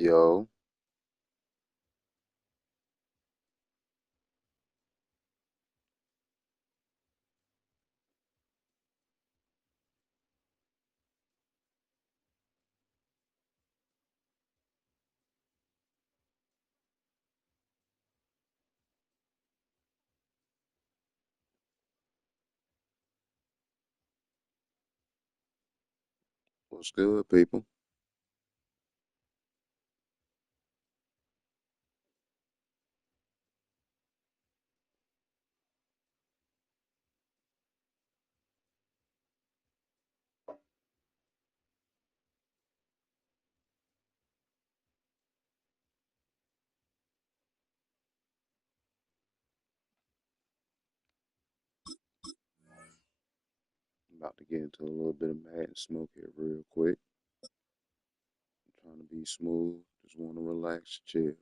Yo, what's good, people? I'm about to get into a little bit of mad and smoke here real quick. I'm trying to be smooth. Just want to relax, chill,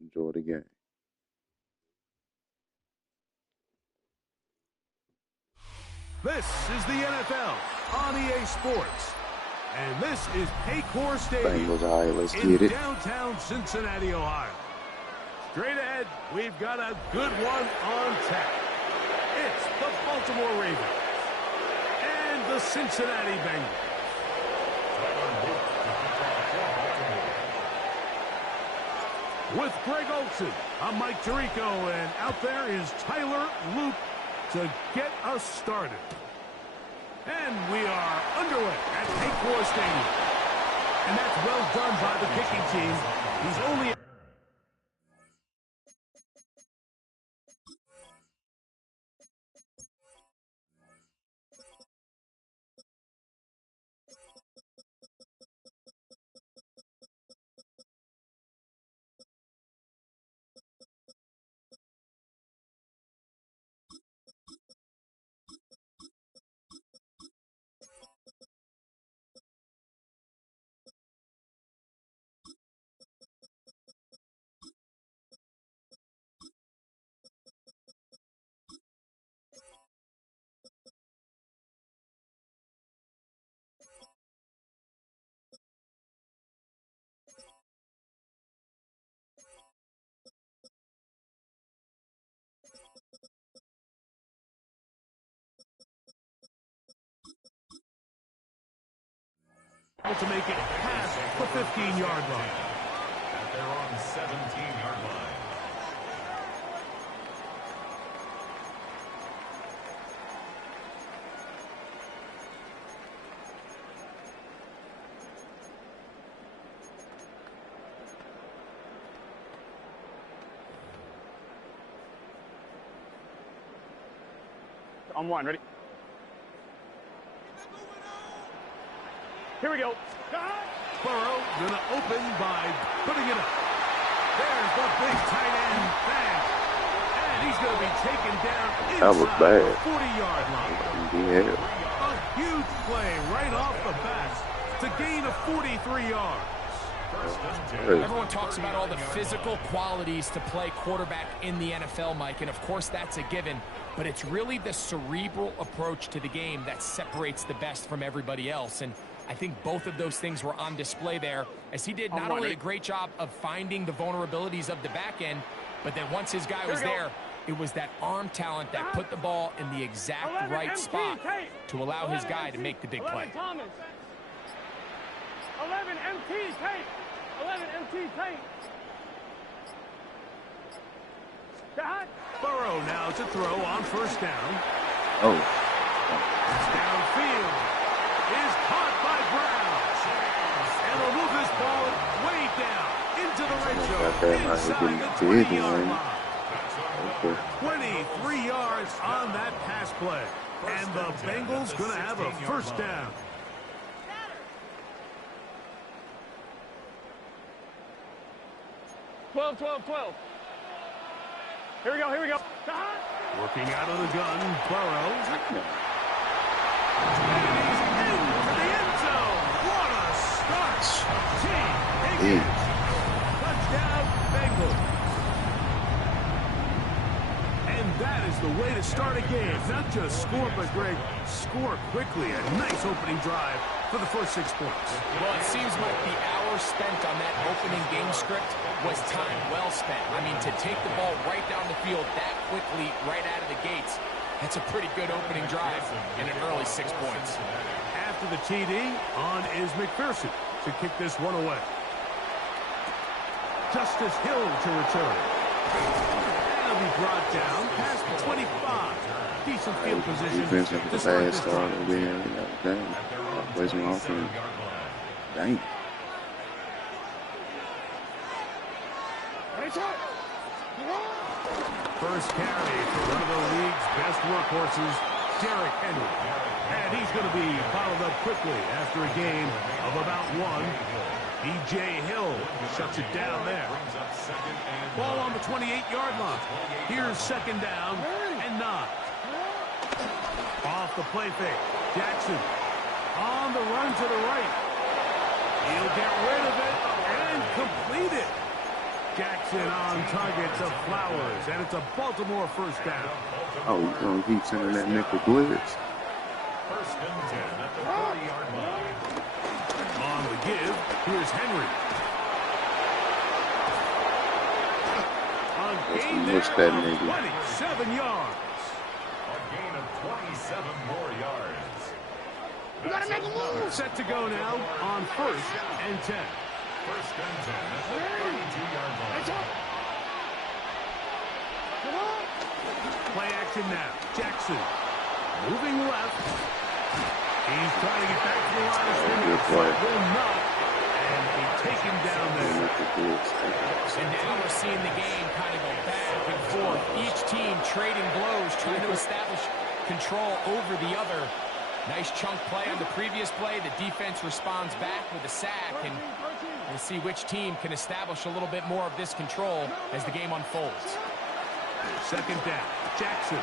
enjoy the game. This is the NFL on EA Sports. And this is Paycor Stadium Bengals, all right, let's in get it. downtown Cincinnati, Ohio. Straight ahead, we've got a good one on tap. It's the Baltimore Ravens and the Cincinnati Bengals. With Greg Olsen, I'm Mike Tirico, and out there is Tyler Luke to get us started. And we are underway at Paycor Stadium. And that's well done by the kicking team. He's only... to make it past the 15-yard line. They're on the 17-yard line. On one, ready? Here we go. Burrow gonna open by putting it up. There's the big tight end bang. And he's gonna be taken down That was inside bad. the 40-yard line. Yeah, A huge play right off the bat to gain a 43 yards. Everyone talks about all the physical qualities to play quarterback in the NFL, Mike, and of course that's a given, but it's really the cerebral approach to the game that separates the best from everybody else, and I think both of those things were on display there, as he did not only a great job of finding the vulnerabilities of the back end, but then once his guy was there, it was that arm talent that put the ball in the exact right spot to allow his guy to make the big play. 11 MT tape. 11 MT tape. Burrow now to throw on first down. oh, Downfield is caught by Brown. And will move this ball way down into the red zone, got that out here getting big, inside the 20-yard man. line. Okay. 23 yards on that pass play. And the Bengals going to have a first down. Twelve. Here we go. Working out of the gun, Burrow. And he's into the end zone. What a start. T. Higgins. Touchdown, Bengals. And that is the way to start a game. Not just score, but, Greg, score quickly. A nice opening drive for the first 6 points. Well, it seems like the hours hours spent on that opening game script was time well spent. I mean, to take the ball right down the field that quickly, right out of the gates, that's a pretty good opening drive and an early 6 points. After the TD, on is McPherson to kick this one away. Justice Hill to return. That'll be brought down past the 25. Decent field position. Defense after the bad start again. Dang. Plays me off and dang. First carry for one of the league's best workhorses, Derrick Henry. And he's going to be followed up quickly after a gain of about 1. B.J. Hill shuts it down there. Ball on the 28-yard line. Here's second down and 9. Off the play fake. Jackson on the run to the right. He'll get rid of it and complete it. Jackson on target to Flowers, and it's a Baltimore first down. Oh, you're going to keep sending that nickel blitz. First and 10 at the 40-yard line. On the give, here's Henry. A gain there of 27 yards. A gain of 27 more yards. You gotta make a move. Set to go now on first and 10. First and 10 at the 32-yard line. Play action now. Jackson moving left. He's trying to get back to the line of scrimmage. Will not. And be taken down there. And now we're seeing the game kind of go back and forth. Each team trading blows, trying to establish control over the other. Nice chunk play on the previous play. The defense responds back with a sack, and we'll see which team can establish a little bit more of this control as the game unfolds. Second down. Jackson.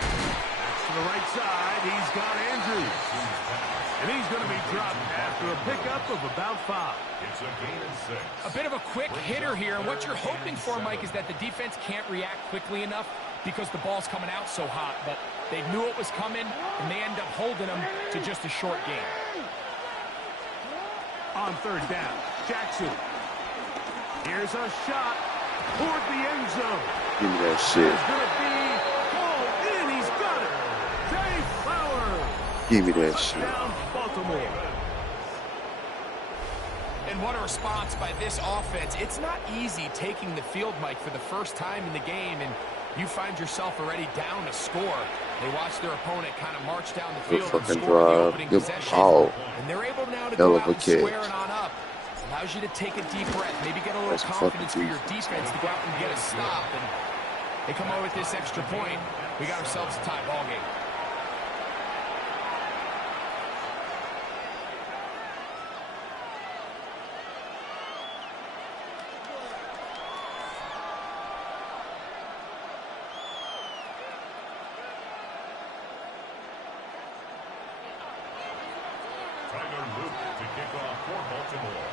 That's to the right side. He's got Andrews. And he's going to be dropped after a pickup of about 5. It's a gain of 6. A bit of a quick hitter here. And what you're hoping for, Mike, is that the defense can't react quickly enough because the ball's coming out so hot. But they knew it was coming, and they end up holding them to just a short game. On third down, Jackson. Here's a shot toward the end zone. Give me that shit. It's going to be called in. He's got it. Zay Flowers. Give me that shit. Touchdown, Baltimore. And what a response by this offense. It's not easy taking the field, Mike, for the first time in the game, and you find yourself already down a score. They watch their opponent kind of march down the field and fucking score the drive. opening Good possession. call. And they're able now to Hell go of out a and catch. square it on up. Allows you to take a deep breath, maybe get a little That's confidence for fucking your defense to go out and get a stop. And they come out with this extra point. We got ourselves a tie ball game. Tyler Luke to kick off for Baltimore.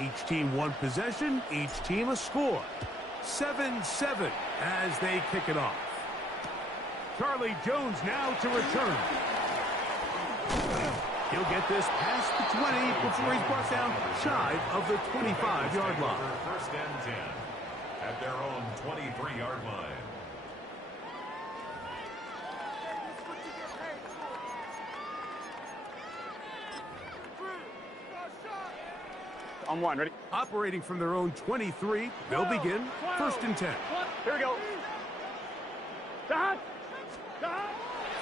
Each team one possession, each team a score. 7-7 as they kick it off. Charlie Jones now to return. He'll get this past the 20 before he's brought down shy of the 25-yard line. First and 10 at their own 23-yard line. On one, ready? Operating from their own 23, they'll begin first and 10. Here we go. Dot.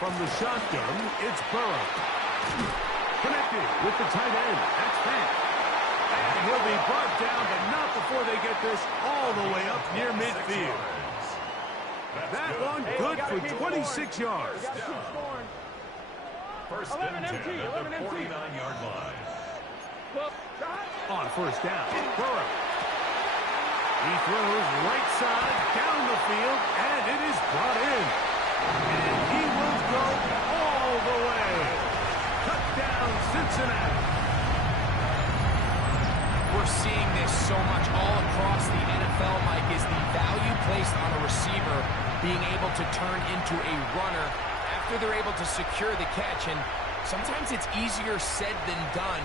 From the shotgun, it's Burrow. Connected with the tight end. That's Fant. And he'll be brought down, but not before they get this all the way up near midfield. That one good for 26 yards. First and 10 at the 49-yard line. On first down, Burrow. He throws right side down the field, and it is brought in. And he will go all the way. Touchdown, Cincinnati. We're seeing this so much all across the NFL, Mike, is the value placed on a receiver being able to turn into a runner after they're able to secure the catch. And sometimes it's easier said than done.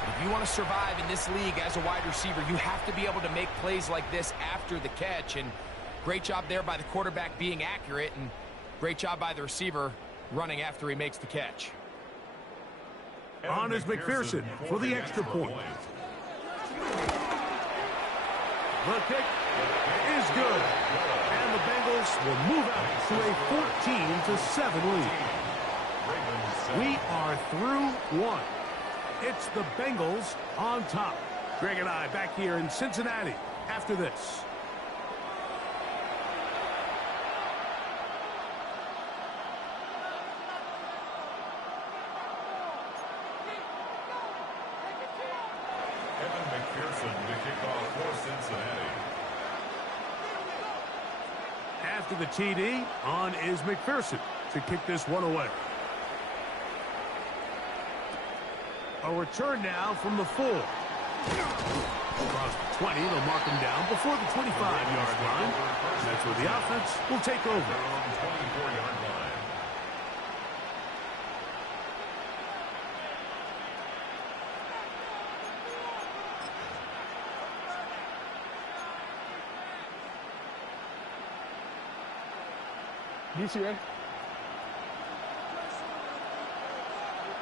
But if you want to survive in this league as a wide receiver, you have to be able to make plays like this after the catch. And great job there by the quarterback being accurate, and great job by the receiver running after he makes the catch. On is McPherson for the extra point. The kick is good. And the Bengals will move out to a 14-7 lead. We are through one. It's the Bengals on top. Greg and I back here in Cincinnati after this. McPherson to kick off for Cincinnati. After the TD, on is McPherson to kick this one away. A return now from the 4. Across the 20, they'll mark him down before the 25-yard line. That's where the offense will take over. 24-yard line. DC ready?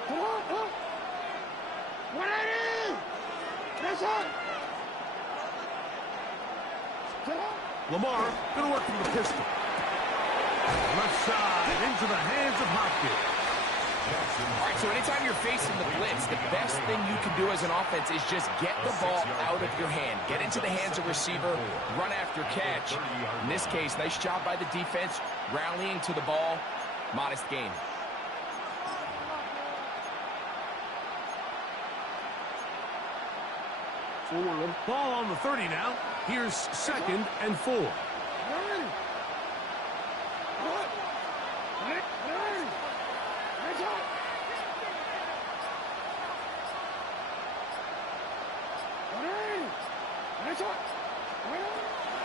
Come on, come on. 180! That's it! Lamar going to work from the pistol. Left side into the hands of Hopkins. All right, so anytime you're facing the blitz, the best thing you can do as an offense is just get the ball out of your hand. Get into the hands of receiver, run after catch. In this case, nice job by the defense, rallying to the ball. Modest gain. Ball on the 30 now. Here's 2nd and 4.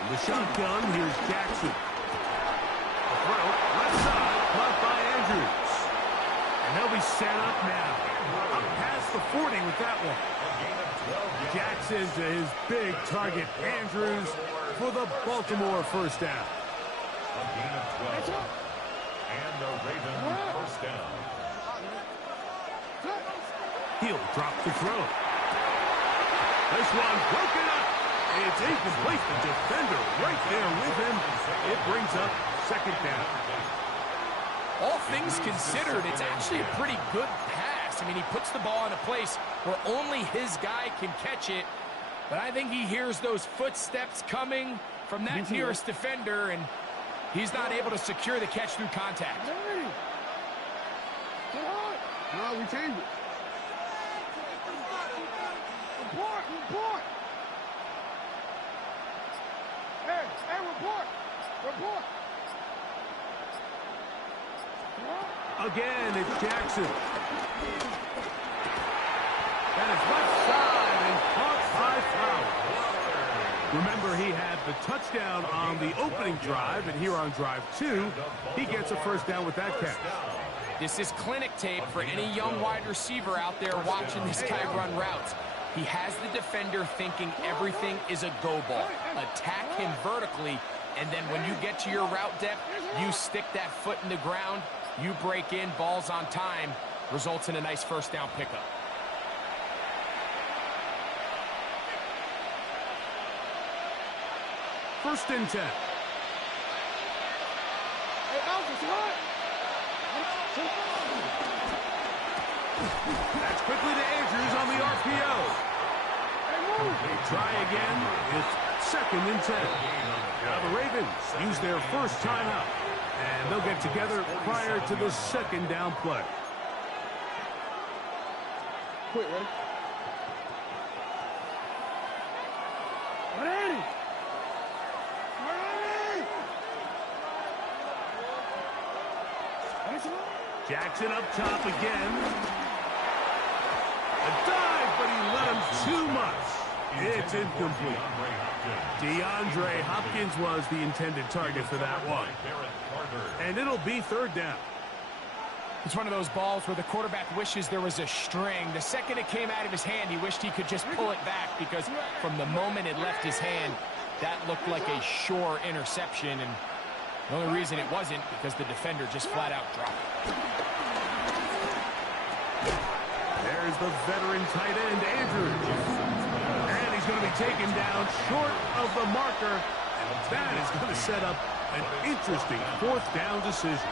The shotgun, here's Jackson. The throw, left side, caught by Andrews. And they'll be set up now. Up past the 40 with that one. Jackson to his big target, Andrews, for the Baltimore first down. A gain of 12. And the Ravens first down. He'll drop the throw. This one broken up. It's incomplete. The defender right there with him. It brings up 2nd down. All things considered, it's actually a pretty good pass. I mean, he puts the ball in a place where only his guy can catch it. But I think he hears those footsteps coming from that nearest defender, and he's not able to secure the catch through contact. No, we changed it. Report, report. Hey, report, report. Again, it's Jackson. That is left side and caught by Flowers. Remember, he had the touchdown on the opening drive, and here on drive 2, he gets a first down with that catch. This is clinic tape for any young wide receiver out there watching this guy run routes. He has the defender thinking everything is a go ball. Attack him vertically, and then when you get to your route depth, you stick that foot in the ground, you break in, balls on time, results in a nice first down pickup. First and 10. That's quickly to Andrews on the RPO. Try again. It's 2nd and 10. Now the Ravens use their first timeout, and they'll get together prior to the 2nd down play. Quick, ready? Ready! Jackson up top again. A dive, but he let him too much. It's incomplete. DeAndre Hopkins was the intended target for that one. And it'll be 3rd down. It's one of those balls where the quarterback wishes there was a string. The second it came out of his hand, he wished he could just pull it back, because from the moment it left his hand, that looked like a sure interception, and the only reason it wasn't because the defender just flat out dropped it. There's the veteran tight end, Andrews. And he's going to be taken down short of the marker, and that is going to set up an interesting fourth down decision.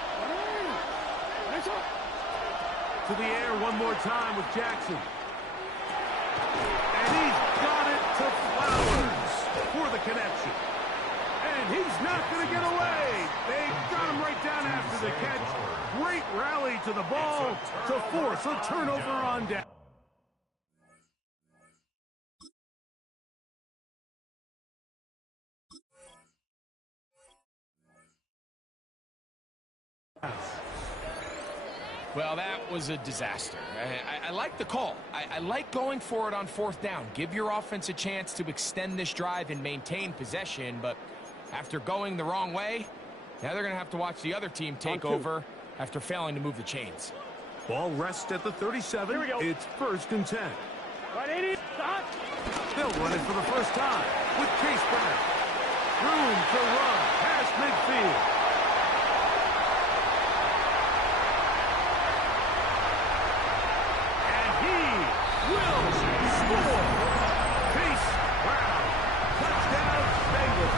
To the air one more time with Jackson. And he's got it to Flowers for the connection. And he's not going to get away. They got him right down after the catch. Great rally to the ball to force a turnover on down. Well, that was a disaster. I like the call. I like going for it on fourth down. Give your offense a chance to extend this drive and maintain possession, but after going the wrong way, now they're going to have to watch the other team take over after failing to move the chains. Ball rests at the 37. Here we go. It's 1st and 10. Right, 80. Stop. They'll run it for the first time with Case Brenner. Room to run past midfield. Will score. Chase Brown. Touchdown, Bengals.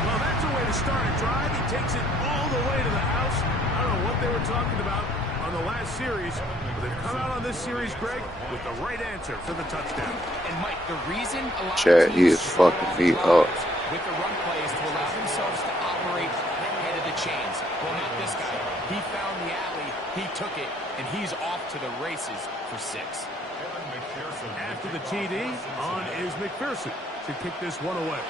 Well, that's a way to start a drive. He takes it all the way to the house. I don't know what they were talking about on the last series, but they've come out on this series, Greg, with the right answer for the touchdown. And Mike, the reason a lot Chad, of he teams is fucking me up. with the run play is to allow themselves to operate ahead of the chains. Well, not this guy. He found the alley, he took it, and he's off to the races for 6. After the TD, on is McPherson to kick this one away.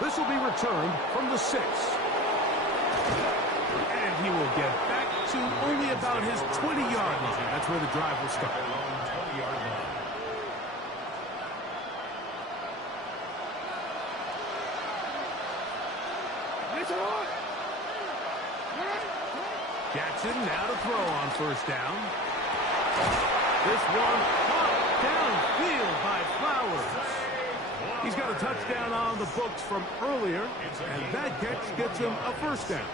This will be returned from the 6. And he will get back to only about his 20-yard line. That's where the drive will start. Jackson now to throw on first down. This one caught downfield by Flowers. He's got a touchdown on the books from earlier, and that catch gets him a first down.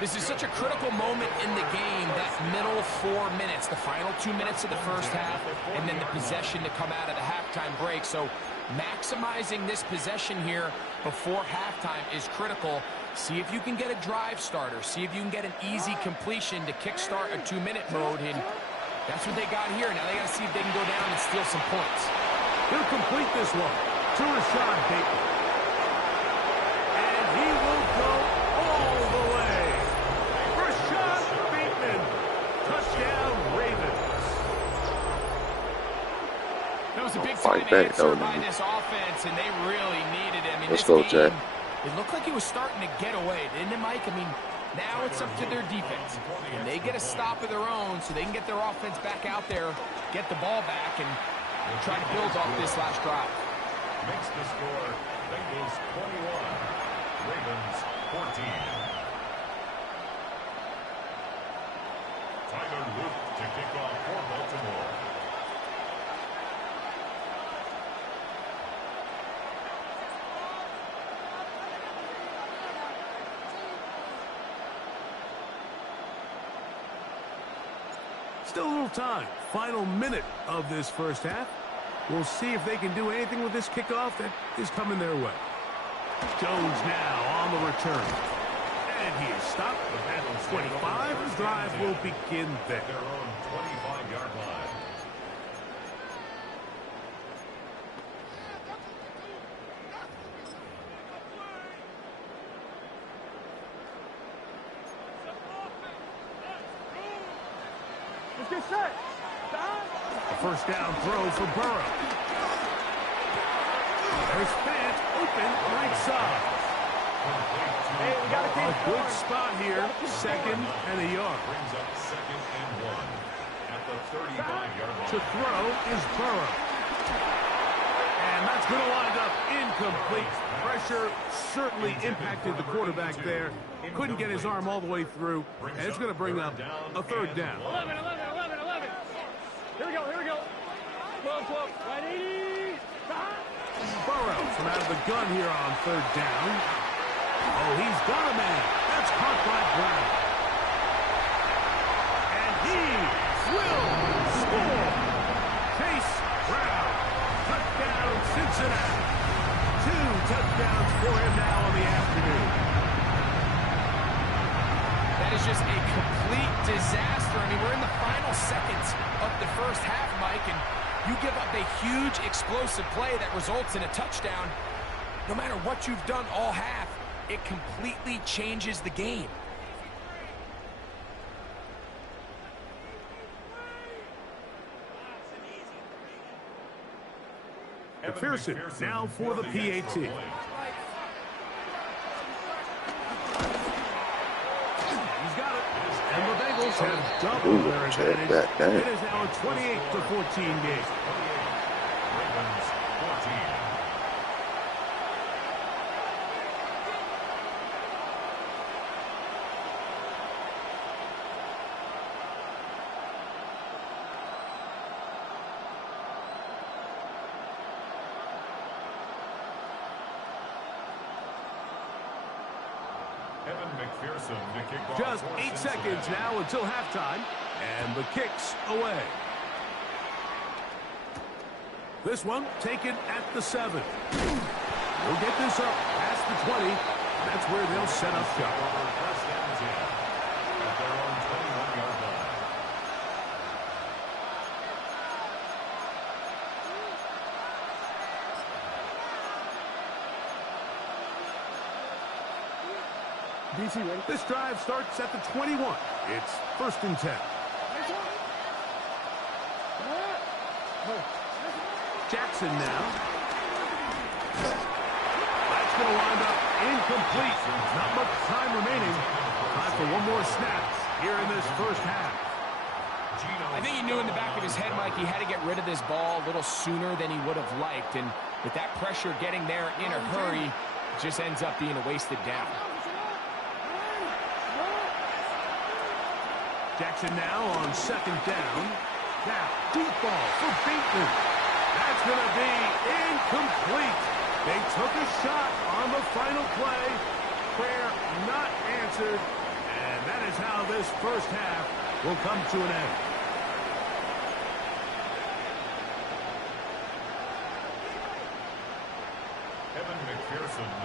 This is such a critical moment in the game, that middle 4 minutes, the final 2 minutes of the first half, and then the possession to come out of the halftime break. So maximizing this possession here before halftime is critical. See if you can get a drive starter. See if you can get an easy completion to kickstart a 2-minute mode, and that's what they got here. Now they got to see if they can go down and steal some points. He'll complete this one to Rashad Bateman. And he will go all the way. Rashad Bateman. Touchdown, Ravens. That was a big-time answer by this offense, and they really needed him. Let's go, Jack. It looked like he was starting to get away, didn't it, Mike? I mean, now it's up to their defense. And they get a stop of their own so they can get their offense back out there, get the ball back, and try to build off this last drive. Makes the score Bengals 21, Ravens 14. Tyler Luke to kick off for Baltimore. Still a little time. Final minute of this first half. We'll see if they can do anything with this kickoff that is coming their way. Jones now on the return. And he is stopped at 25. The drive will begin there. Their own 25-yard line. Let's get set. A first down throw for Burrow. There's Fant open right side. Hey, we got to keep A good spot here. 2nd and a yard. Brings up 2nd and 1 at the 35-yard line. To throw is Burrow. And that's going to wind up incomplete. Pressure certainly impacted the quarterback there. Couldn't get his arm all the way through, and it's going to bring up a third down. 11. Here we go. 12. Right 80. Burrow from out of the gun here on third down. Oh, he's got a man. That's caught by Brown. And he will score. Chase Brown. Touchdown, Cincinnati. 2 touchdowns for him now on the afternoon. That is just a complete disaster. I mean, we're in the final seconds of the first half, Mike, and you give up a huge explosive play that results in a touchdown. No matter what you've done all half, it completely changes the game. McPherson now for the PAT. He's got it. And the Bengals have doubled their advantage. It is now a 28-14 game. Ravens 14. Just 8 seconds now until halftime, and the kick's away. This one taken at the 7. We'll get this up past the 20. That's where they'll set up shop. First down 10 at their own 21-yard line. This drive starts at the 21. It's 1st and 10. Jackson now. That's going to wind up incomplete. Not much time remaining. Time for one more snap here in this first half. I think he knew in the back of his head, Mike, he had to get rid of this ball a little sooner than he would have liked. And with that pressure getting there in a hurry, it just ends up being a wasted down. Jackson now on 2nd down. Now, deep ball for Bateman. That's going to be incomplete. They took a shot on the final play. Prayer not answered. And that is how this first half will come to an end.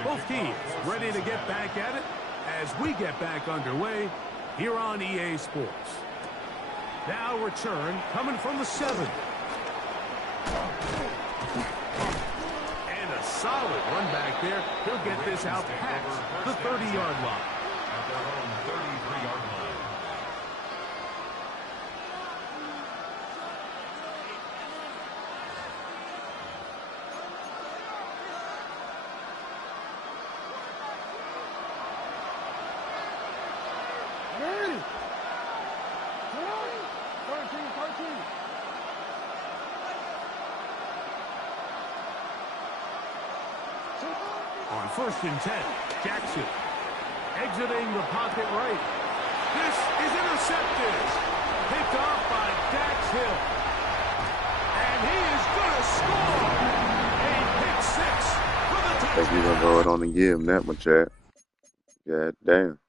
Both teams ready to get back at it as we get back underway here on EA Sports. Now return coming from the 7. And a solid run back there. He'll get this out past the 30-yard line. At their own 33-yard line. On 1st and 10, Jackson exiting the pocket right. This is intercepted. Picked off by Dax Hill. And he is going to score a pick 6 for the touchdown. I think you're going to go ahead on and give him that one, Chad. God damn.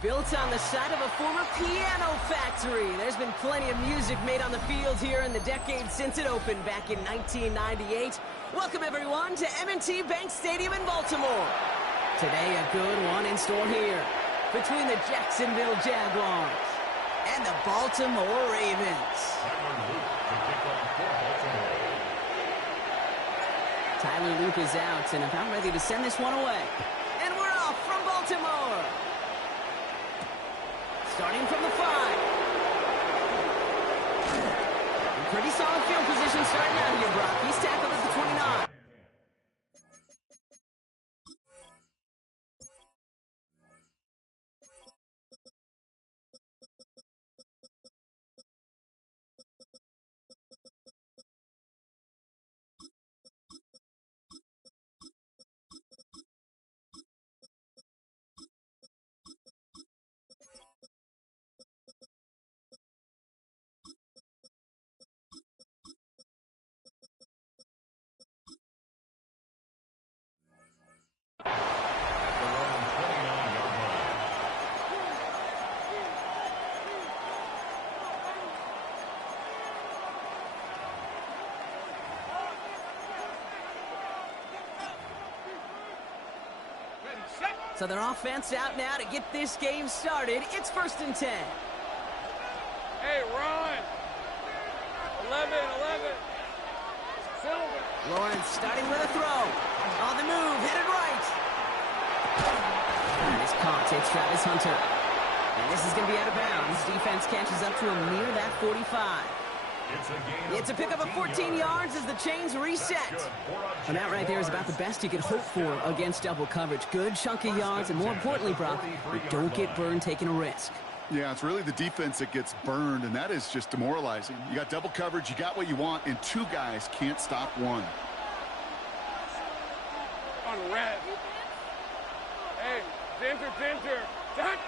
Built on the side of a former piano factory, there's been plenty of music made on the field here in the decade since it opened back in 1998. Welcome, everyone, to M&T Bank Stadium in Baltimore. Today, a good one in store here between the Jacksonville Jaguars and the Baltimore Ravens. Tyler Loop is out and about ready to send this one away. And we're off from Baltimore. Starting from the 5. Pretty solid field position starting out here, Brock. He's tackled at the 29. So their offense out now to get this game started. It's 1st and 10. Hey, run. 11. Silver. Lawrence starting with a throw. On the move, headed right. And it's caught. It's Travis Hunter. And this is going to be out of bounds. Defense catches up to him near that 45. It's a pickup of 14 yards as the chains reset. And that right there is about the best you could hope for against double coverage. Good chunky yards, and more importantly, Brock, you don't get burned taking a risk. Yeah, it's really the defense that gets burned, and that is just demoralizing. You got double coverage, you got what you want, and 2 guys can't stop one. On red. Hey, Dinter. Dot.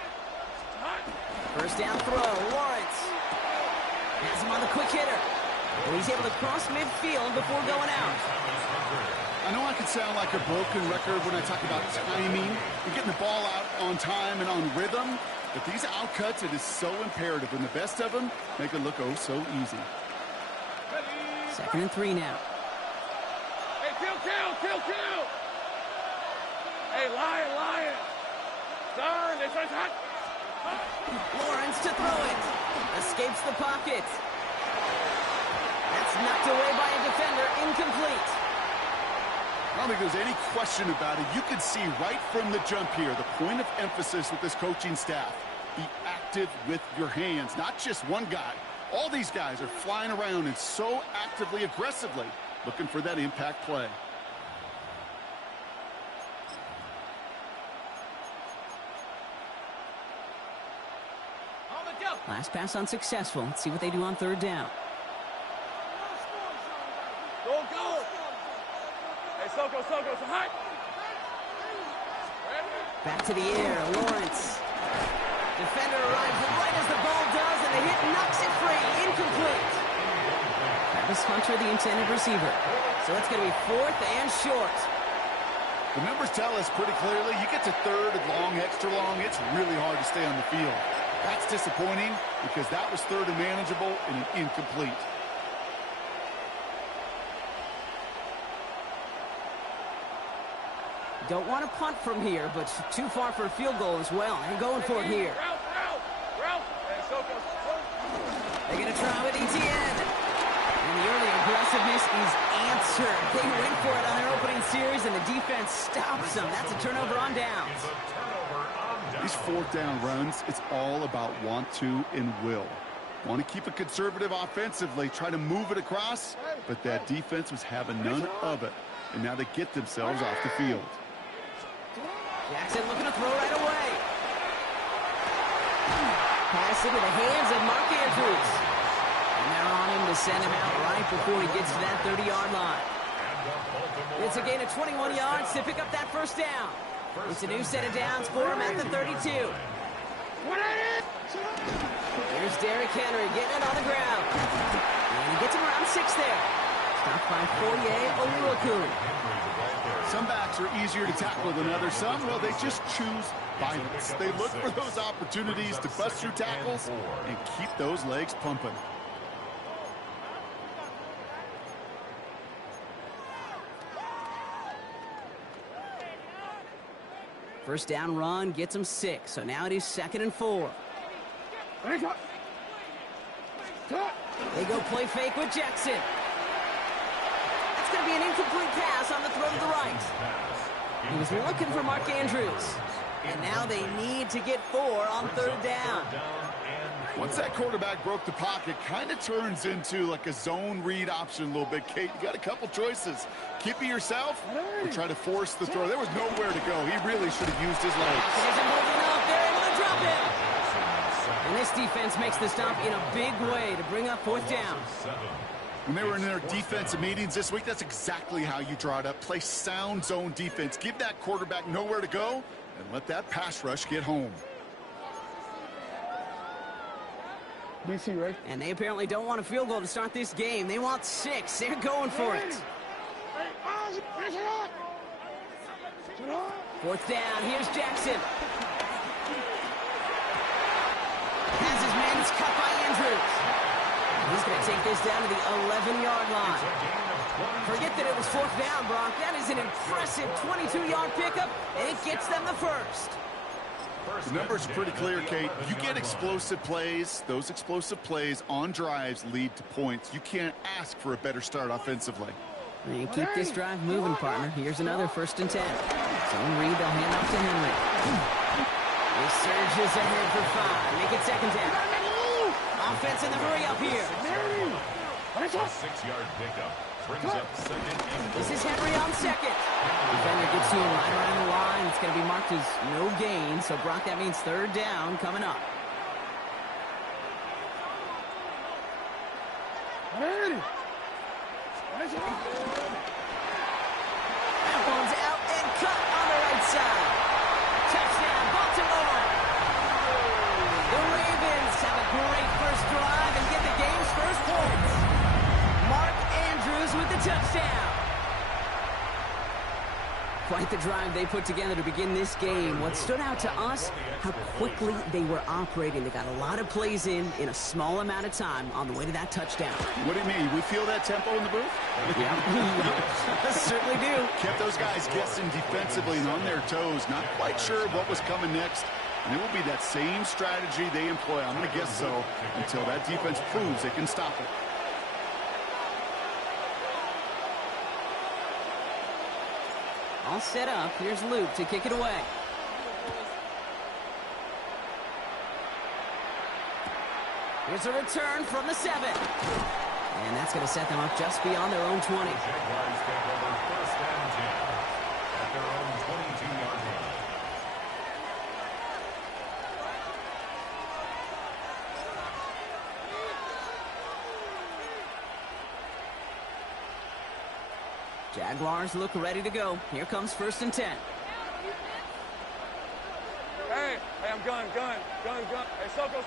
First down throw, Lawrence. Has him on the quick hitter. And he's able to cross midfield before going out. I know I could sound like a broken record when I talk about timing and getting the ball out on time and on rhythm, but these outcuts, it is so imperative, and the best of them make it look oh so easy. 2nd and 3 now. Hey, kill. Hey, lion. Darn, they try to... Lawrence to throw it. Escapes the pocket. That's knocked away by a defender. Incomplete. I don't think there's any question about it. You can see right from the jump here, the point of emphasis with this coaching staff. Be active with your hands, not just one guy. All these guys are flying around and so actively, aggressively, looking for that impact play. Last pass unsuccessful. Let's see what they do on 3rd down. Go. Hey, Soko, so high. Back to the air, Lawrence. Defender arrives right as the ball does, and the hit knocks it free. Incomplete. Travis Hunter, the intended receiver. So it's going to be 4th and short. The numbers tell us pretty clearly, you get to 3rd and long, extra long, it's really hard to stay on the field. That's disappointing because that was 3rd and manageable and an incomplete. Don't want to punt from here, but too far for a field goal as well. They're going for it here. Route. Hey, Soko. They're going to try with ETN. And the early aggressiveness is answered. They went for it on their opening series, and the defense stops them. That's a turnover on downs. These 4th down runs, it's all about want to and will. Want to keep it conservative offensively, try to move it across, but that defense was having none of it. And now they get themselves off the field. Jackson looking to throw right away. Pass into the hands of Mark Andrews. And they're on him to send him out right before he gets to that 30-yard line. It's a gain of 21 yards to pick up that 1st down. It's a new set of downs for him at the 32. Here's Derrick Henry getting it on the ground. And he gets him around 6 there. Stopped by Foye Oluokun. Some backs are easier to tackle than others. Some, well, they just choose violence. They look for those opportunities to bust through tackles and keep those legs pumping. First down run gets him 6, so now it is 2nd and 4. They go play fake with Jackson. That's going to be an incomplete pass on the throw to the right. He was looking for Mark Andrews. And now they need to get 4 on 3rd down. Once that quarterback broke the pocket, kind of turns into like a zone read option a little bit. Kate, you got a couple choices. Keep it yourself or try to force the throw. There was nowhere to go. He really should have used his legs. Isn't moving up. They're able to drop it. And this defense makes the stop in a big way to bring up 4th down. When they were in their defensive meetings this week, that's exactly how you draw it up. Play sound zone defense. Give that quarterback nowhere to go and let that pass rush get home. DC, right? And they apparently don't want a field goal to start this game. They want 6. They're going for it. 4th down. Here's Jackson. Has his man. It's cut by Andrews. He's going to take this down to the 11-yard line. Forget that it was 4th down, Brock. That is an impressive 22-yard pickup, and it gets them the first. The numbers are pretty clear, Kate. You get explosive plays. Those explosive plays on drives lead to points. You can't ask for a better start offensively. And keep this drive moving, partner. Here's another 1st and 10. Zone read, they'll hand off to Henry. He surges ahead for 5. Make it 2nd down. Offense in the hurry up here. 6-yard pickup brings up 2nd and 4. This is Henry on 2nd. Defender gets to him right around the line. It's going to be marked as no gain. So, Brock, that means 3rd down coming up. That one's out and cut on the right side. Touchdown, Baltimore. The Ravens have a great first drive and get the game's first points. Mark Andrews with the touchdown. Quite the drive they put together to begin this game. What stood out to us, how quickly they were operating. They got a lot of plays in a small amount of time on the way to that touchdown. What do you mean? We feel that tempo in the booth? Yeah, certainly do. Kept those guys guessing defensively and on their toes. Not quite sure what was coming next. And it will be that same strategy they employ. I'm going to guess so until that defense proves they can stop it. All set up. Here's Luke to kick it away. Here's a return from the 7. And that's going to set them up just beyond their own 20. Jaguars take over 1st and 10 at their own 22-yard line. Jaguars look ready to go. Here comes 1st and 10. Hey, I'm gun. Hey, Soko.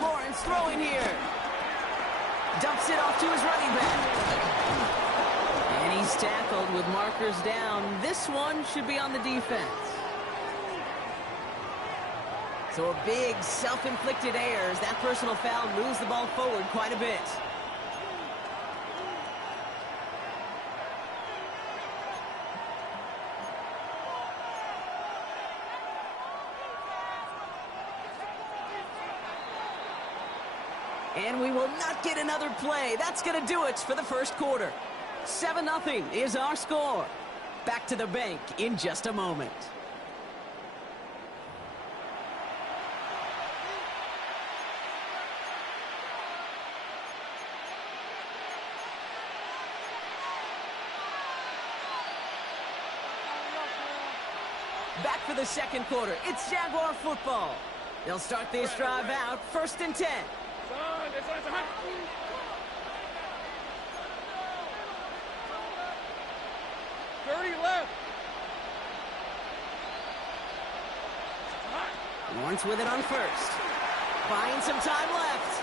Lawrence throwing here. Dumps it off to his running back. And he's tackled with markers down. This one should be on the defense. So a big self-inflicted error as that personal foul moves the ball forward quite a bit. And we will not get another play. That's going to do it for the first quarter. 7-0 is our score. Back to the bank in just a moment. Back for the second quarter. It's Jaguar football. They'll start this drive out 1st and 10. 30 left. Lawrence with it on 1st. Buying some time left.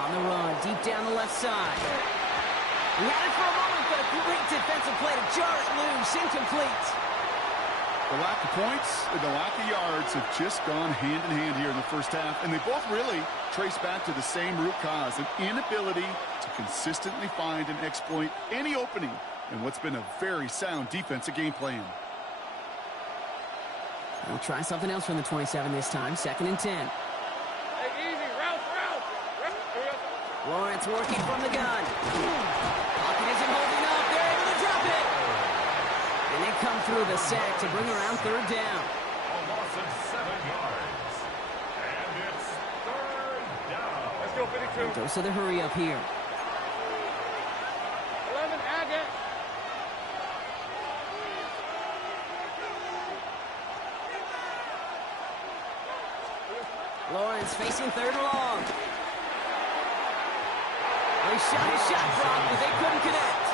On the run, deep down the left side. He had it for a moment but a great defensive play to jar it loose. Incomplete. The lack of points and the lack of yards have just gone hand in hand here in the first half, and they both really trace back to the same root cause, an inability to consistently find and exploit any opening in what's been a very sound defensive game plan. We'll try something else from the 27 this time. 2nd and 10. Hey, easy. Route. Lawrence working from the gun. Pocket isn't holding up. They're able to drop it. And they come through the sack to bring around 3rd down. A loss of 7 yards. And it's 3rd down. Let's go, 52. Dose of the hurry up here. 11, Agate. Lawrence facing 3rd and long. They shot his shot clock, but they couldn't connect.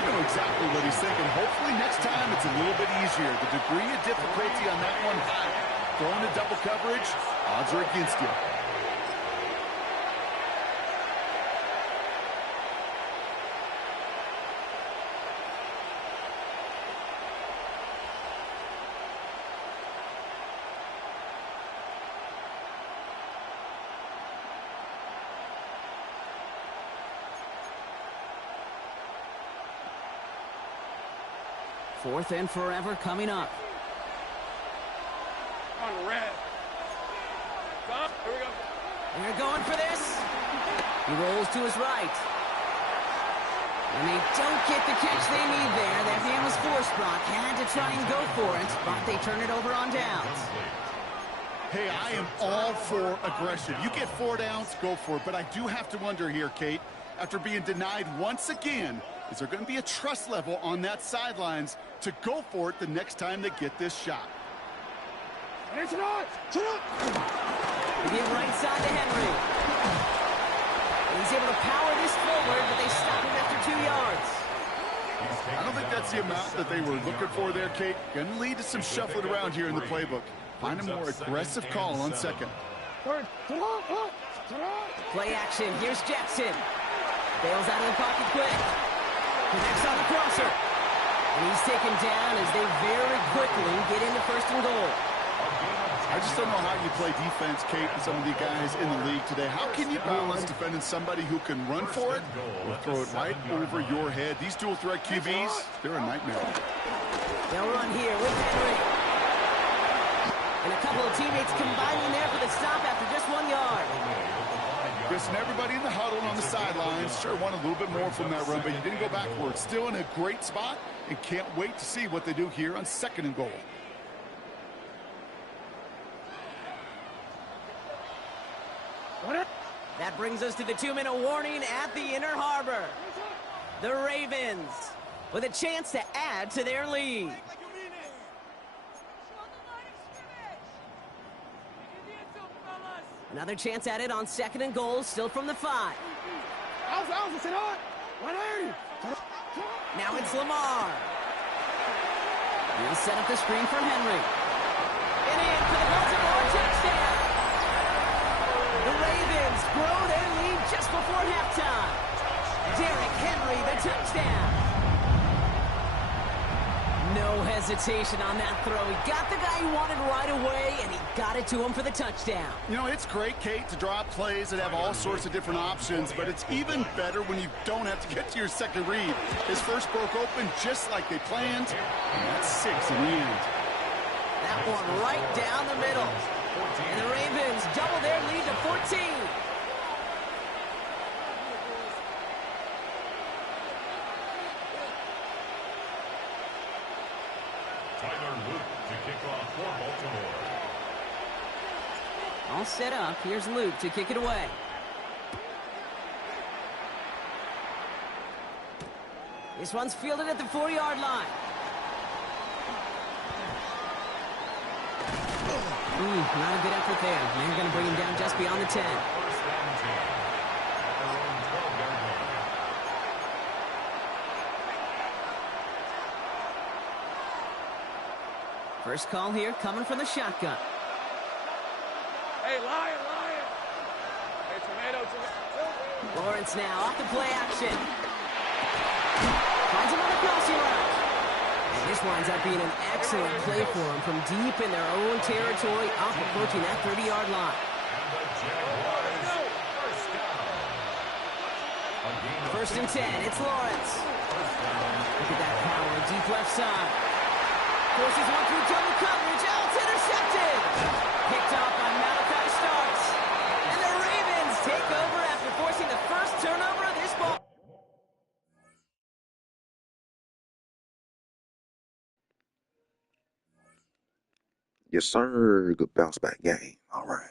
You know exactly what he's thinking. Hopefully next time it's a little bit easier. The degree of difficulty on that one high. Throwing a double coverage, odds are against you. Fourth and forever coming up. On red. Stop. Here we go. They're going for this. He rolls to his right. And they don't get the catch they need there. That hand was forced, Brock. Had to try and go for it, but they turn it over on downs. Hey, I am all for aggression. You get 4 downs, go for it. But I do have to wonder here, Kate, after being denied once again, is there going to be a trust level on that sidelines to go for it the next time they get this shot? They give right side to Henry. And he's able to power this forward, but they stop him after 2 yards. I don't think that's the amount that they were looking for there, Kate. Going to lead to some shuffling around here in the playbook. Find a more aggressive call on 2nd. Play action. Here's Jackson. Bails out of the pocket quick. Connects on the crosser. And he's taken down as they very quickly get into 1st and goal. I just don't know how you play defense, Kate, with some of the guys in the league today. How can you balance defending somebody who can run for it or throw it right over your head? These dual threat QBs, they're a nightmare. They'll run here with Henry. And a couple of teammates combining there for the stop after just 1 yard. Guessing everybody in the huddle on the sidelines sure want a little bit more from that run, but you didn't go backwards. Still in a great spot and can't wait to see what they do here on 2nd and goal. That brings us to the 2-minute warning at the Inner Harbor. The Ravens with a chance to add to their lead. Another chance at it on 2nd and goal, still from the 5. Now it's Lamar. He'll set up the screen for Henry. And in for the Baltimore touchdown. The Ravens grow their lead just before halftime. Derrick Henry, the touchdown. No hesitation on that throw. He got the guy he wanted right away, and he got it to him for the touchdown. You know, it's great, Kate, to draw up plays that have all sorts of different options, but it's even better when you don't have to get to your second read. His first broke open just like they planned, and that's 6 in the end. That one right down the middle. And the Ravens double their lead to 14. Tyler Luke to kick off for Baltimore. All set up. Here's Luke to kick it away. This one's fielded at the 4-yard line. Not a good effort there. They're going to bring him down just beyond the 10. First and 10 at their own 12-yard line. First call here coming from the shotgun. Hey, lion. Hey, tomato. Lawrence now off the play action. Finds him on the crossing route. And this winds up being an excellent play for him from deep in their own territory, up approaching that 30-yard line. First and 10, it's Lawrence. Look at that power, deep left side. Forces one through double coverage. Oh, it's intercepted. Picked off by Malachi Starks. And the Ravens take over after forcing the first turnover of this ball. Yes, sir. Good bounce back game. All right.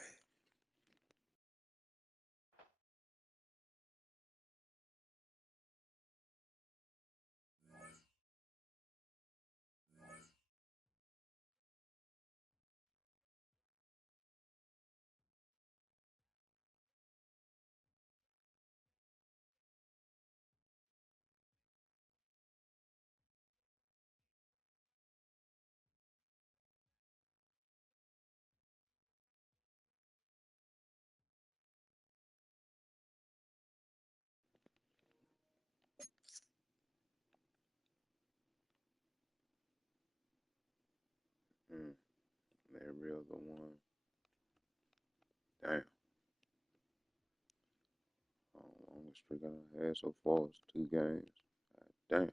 Every other one. Damn. Longest streak I had so far is 2 games. Damn.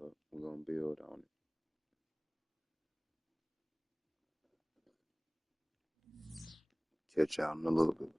But we're going to build on it. Catch y'all in a little bit.